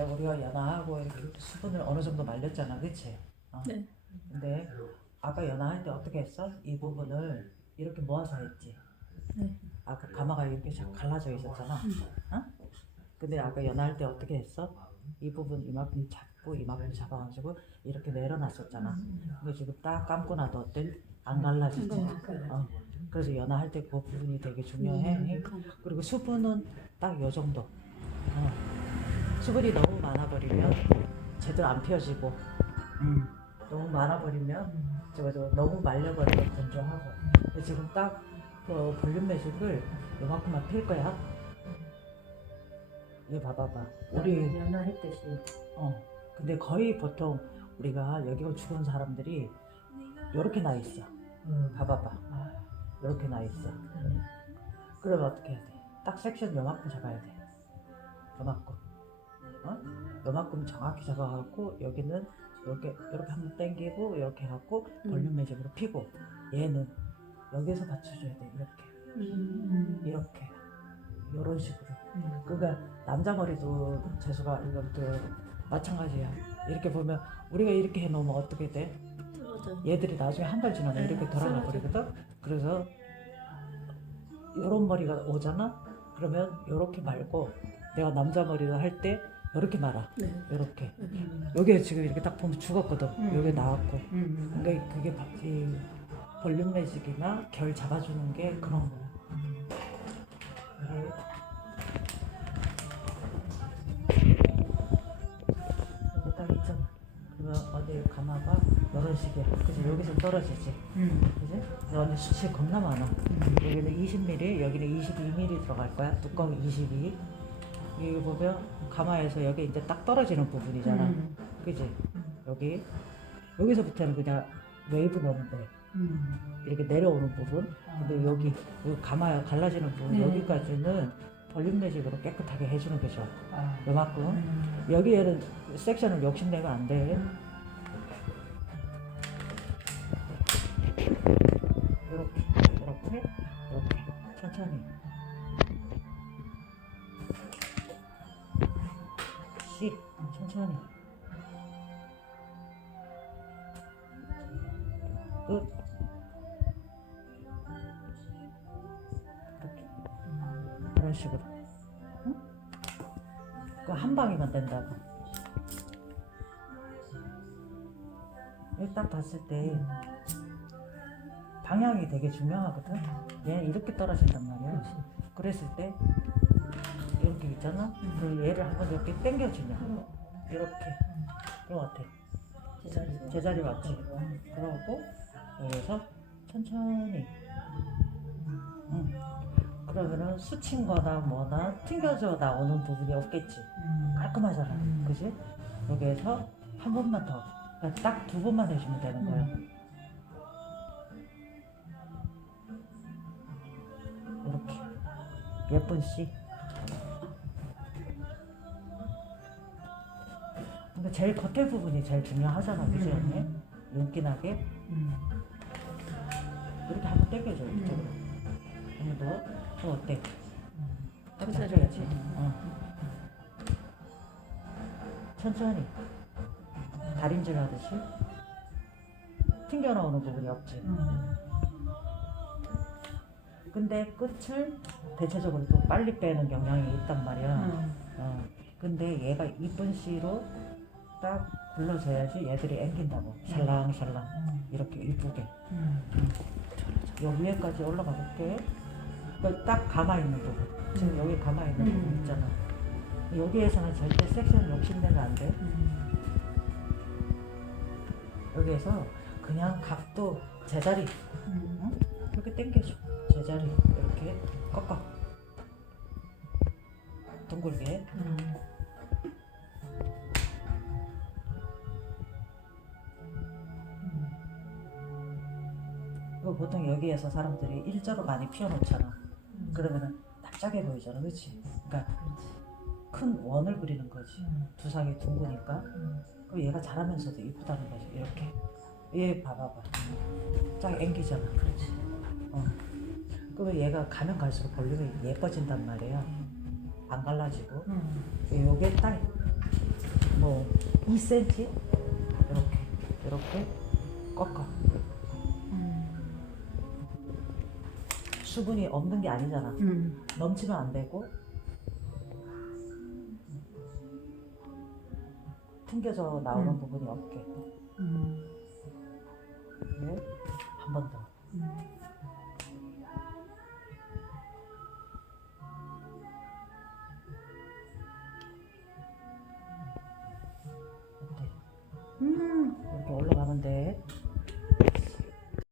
이제 우리가 연하하고 이렇게 수분을 어느 정도 말렸잖아, 그치? 어. 네. 근데 아까 연하할 때 어떻게 했어? 이 부분을 이렇게 모아서 했지. 네. 아까 가마가 이렇게 쫙 갈라져 있었잖아. 어? 근데 아까 연하할 때 어떻게 했어? 이 부분 이만큼 잡고 이만큼 잡아가지고 이렇게 내려놨었잖아. 근데 지금 딱 감고 나도 어때? 안 갈라지지. 어. 그래서 연하할 때 그 부분이 되게 중요해. 그리고 수분은 딱 요 정도. 어. 수분이 너무 많아버리면 제대로 안 펴지고, 음. 너무 많아버리면 저거 저거 너무 말려버리면 건조하고. 근데 지금 딱 그 볼륨 매직을 요만큼만 필 거야. 이거 봐봐봐. 우리 연하 했듯이 어. 근데 거의 보통 우리가 여기 가 죽은 사람들이 요렇게 나 있어. 음. 봐봐봐. 요렇게 나 있어. 그러면 어떻게 해야 돼? 딱 섹션 요만큼 잡아야 돼. 요만큼. 어? 요만큼 정확히 잡아갖고 여기는 이렇게 이렇게 한번 당기고 이렇게 해갖고 볼륨 매직으로 피고 얘는 여기서 받쳐줘야 돼. 이렇게 음. 이렇게 이런 식으로. 음. 그러니까 남자 머리도 재수가 이것도 마찬가지야. 이렇게 보면 우리가 이렇게 해놓으면 어떻게 돼? 얘들이 나중에 한 달 지나면 네, 이렇게 돌아가 버리거든. 그래서 이런 머리가 오잖아. 그러면 이렇게 말고 내가 남자 머리를 할때 이렇게 말아. 네. 이렇게 음. 여기 지금 이렇게 딱 보면 죽었거든. 음. 여기 나왔고. 음. 그러니까 그게 바- 이 볼륨 매직이나 결 잡아주는 게 그런 거야. 이게 여기 딱 있잖아. 그러면 어디 가마가 이런 식이야. 그지? 여기서 떨어지지. 음. 그지? 근데 수치 겁나 많아. 여기는 20mm, 여기는 22mm 들어갈 거야. 뚜껑 22. 여기 보면 가마에서 여기 이제 딱 떨어지는 부분이잖아. 음. 그지? 여기 여기서부터는 그냥 웨이브 넣는데 음. 이렇게 내려오는 부분. 근데 여기 여기 가마 갈라지는 부분 네. 여기까지는 볼륨 매직으로 깨끗하게 해주는 거죠. 아. 요만큼. 음. 여기에는 섹션을 욕심내면 안 돼. 이 씩 천천히. 끝. 이렇게 이런 식으로. 응? 그한 방이면 된다고. 딱 봤을 때 방향이 되게 중요하거든. 얘는 이렇게 떨어진단 말이야. 그랬을 때 이렇게 있잖아. 그리고 얘를 한번 이렇게 당겨주면 이렇게 그럼 어때? 제자리. 제자리 맞지? 그러고 여기서 천천히. 응. 그러면은 스친 거나 뭐나 튕겨져 나오는 부분이 없겠지. 음. 깔끔하잖아. 음. 그지? 여기에서 한 번만 더. 그러니까 딱 두 번만 해주면 되는 거야. 이렇게. 몇 분씩. 제일 겉에 부분이 제일 중요하잖아. 그지 언니? 윤기나게. 음. 이렇게 한번 당겨줘. 이쪽으로. 더. 또 어때? 딱 제자리. 잡혀야지. 어. 천천히. 다림질 하듯이. 튕겨 나오는 부분이 없지. 음. 근데 끝을 대체적으로 또 빨리 빼는 경향이 있단 말이야. 음. 어. 근데 얘가 이쁜 씨로 딱 굴러줘야지 얘들이 앵긴다고. 살랑살랑. 음. 이렇게 이쁘게. 음. 요 위에까지 올라가 볼게. 그딱 감아 있는 부분. 지금 여기 감아 있는 음. 부분 있잖아. 여기에서는 절대 섹션 욕심내면 안 돼. 음. 여기에서 그냥 각도 제자리 음. 이렇게 당겨줘. 제자리 이렇게 꺾어. 둥글게. 음. 이거 보통 여기에서 사람들이 일자로 많이 피워놓잖아. 그러면은 납작해 보이잖아, 그렇지? 그러니까 큰 원을 그리는 거지. 음. 두상이 둥그니까. 음. 그럼 얘가 자라면서도 이쁘다는 거지. 이렇게. 얘 봐봐봐. 쫙 앵기잖아. 그렇지. 어. 그러면 얘가 가면 갈수록 볼륨이 예뻐진단 말이야. 안 갈라지고 음. 요게 딱 뭐 2cm 이렇게 이렇게 꺾어 수분이 없는 게 아니잖아 음. 넘치면 안 되고 튕겨져 나오는 음. 부분이 없게 음. 한번 더. 음. 음. 이렇게 올라가면 돼.